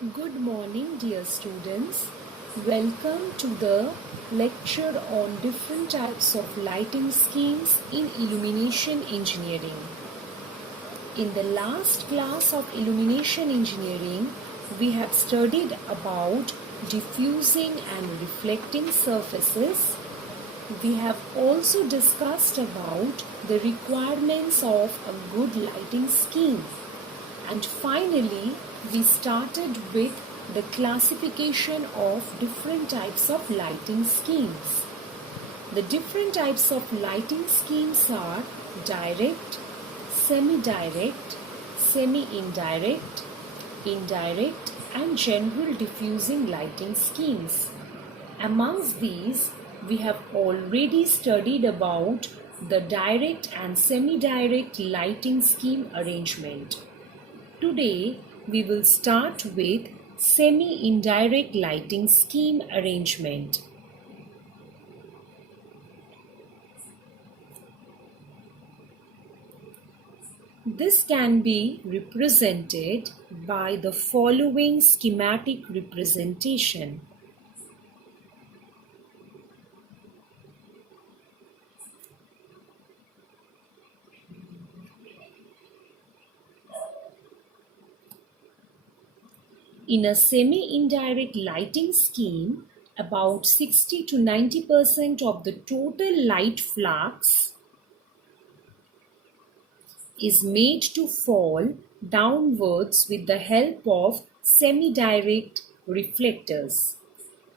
Good morning, dear students. Welcome to the lecture on different types of lighting schemes in illumination engineering. In the last class of illumination engineering, we have studied about diffusing and reflecting surfaces. We have also discussed about the requirements of a good lighting scheme. And finally, we started with the classification of different types of lighting schemes. The different types of lighting schemes are direct, semi-direct, semi-indirect, indirect, and general diffusing lighting schemes. Amongst these, we have already studied about the direct and semi-direct lighting scheme arrangement. Today, we will start with semi-indirect lighting scheme arrangement. This can be represented by the following schematic representation. In a semi-indirect lighting scheme, about 60 to 90% of the total light flux is made to fall downwards with the help of semi-direct reflectors.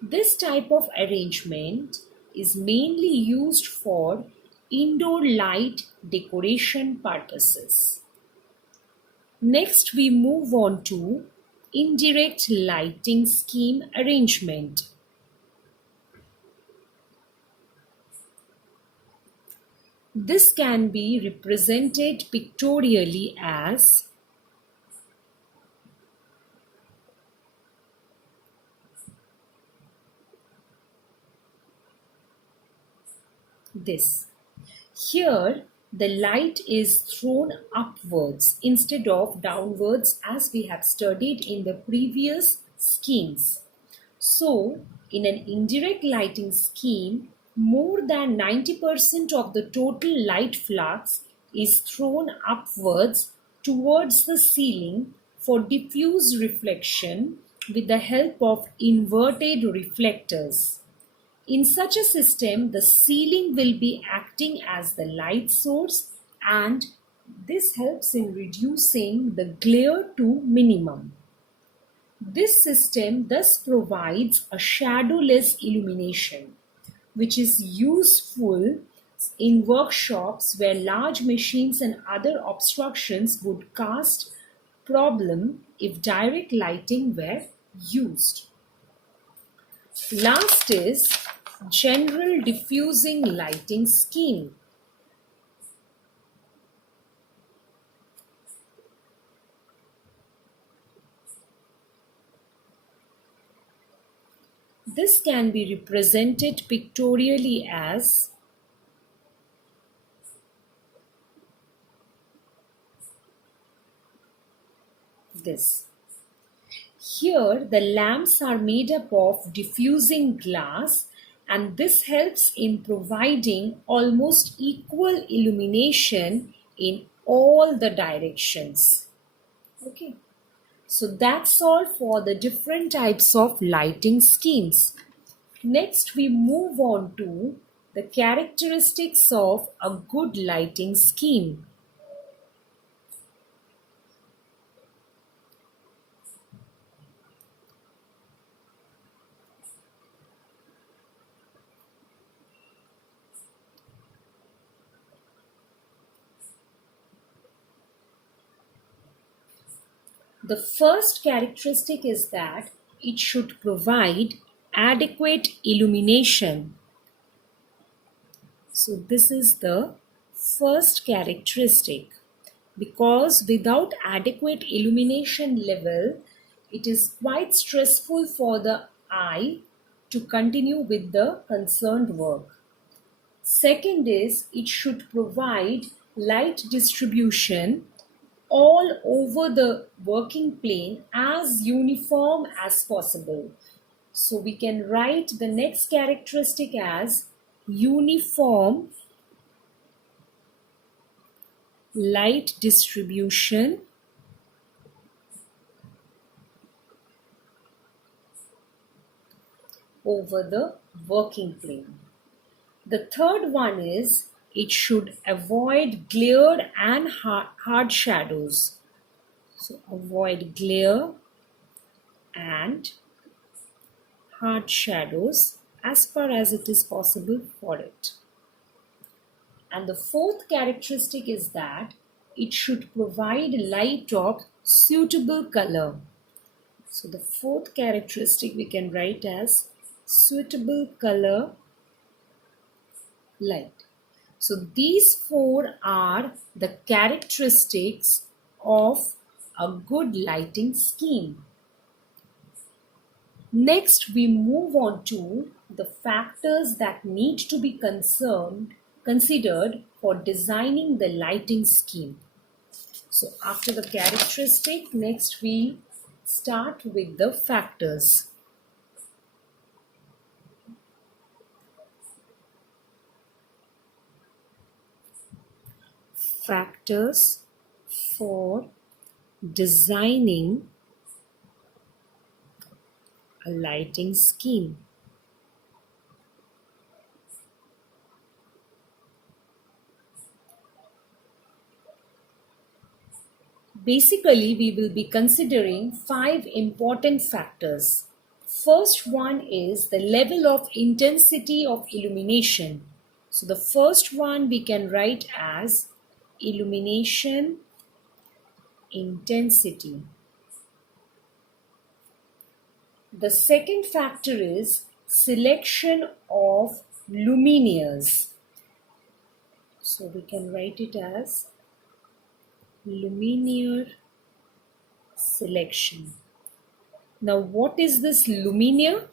This type of arrangement is mainly used for indoor light decoration purposes. Next, we move on to indirect lighting scheme arrangement. This can be represented pictorially as this. Here, the light is thrown upwards instead of downwards as we have studied in the previous schemes. So, in an indirect lighting scheme, more than 90% of the total light flux is thrown upwards towards the ceiling for diffuse reflection with the help of inverted reflectors. In such a system, the ceiling will be acting as the light source, and this helps in reducing the glare to minimum. This system thus provides a shadowless illumination, which is useful in workshops where large machines and other obstructions would cause problem if direct lighting were used. Last is general diffusing lighting scheme. This can be represented pictorially as this. Here, the lamps are made up of diffusing glass, and this helps in providing almost equal illumination in all the directions. Okay. So that's all for the different types of lighting schemes. Next, we move on to the characteristics of a good lighting scheme. The first characteristic is that it should provide adequate illumination. So this is the first characteristic, because without adequate illumination level, it is quite stressful for the eye to continue with the concerned work. Second is it should provide light distribution all over the working plane as uniform as possible. So we can write the next characteristic as uniform light distribution over the working plane. The third one is it should avoid glare and hard shadows. So avoid glare and hard shadows as far as it is possible for it. And the fourth characteristic is that it should provide light of suitable color. So the fourth characteristic we can write as suitable color light. So these four are the characteristics of a good lighting scheme. Next, we move on to the factors that need to be considered for designing the lighting scheme. So after the characteristic, next we start with the factors. Factors for designing a lighting scheme. Basically, we will be considering 5 important factors. First one is the level of intensity of illumination. So the first one we can write as illumination intensity. The second factor is selection of luminaires. So we can write it as luminaire selection. Now what is this luminaire?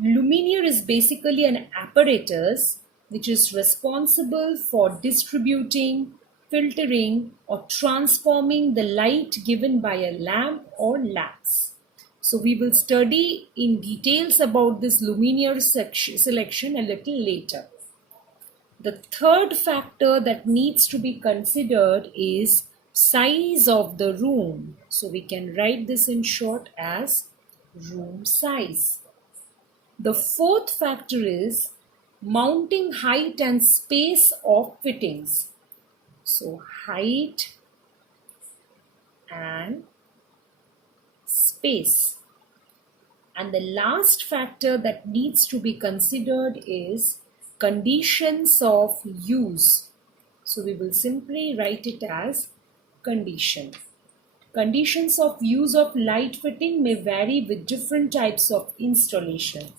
Luminaire is basically an apparatus which is responsible for distributing, filtering or transforming the light given by a lamp or lamps. So we will study in details about this luminaire selection a little later. The third factor that needs to be considered is size of the room. So we can write this in short as room size. The fourth factor is mounting height and space of fittings. So height and space. And the last factor that needs to be considered is conditions of use. So we will simply write it as condition. Conditions of use of light fitting may vary with different types of installation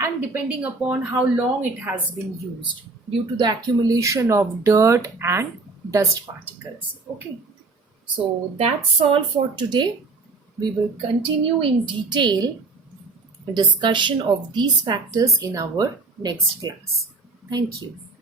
and depending upon how long it has been used due to the accumulation of dirt and dust particles. Okay, so that's all for today. We will continue in detail discussion of these factors in our next class. Thank you.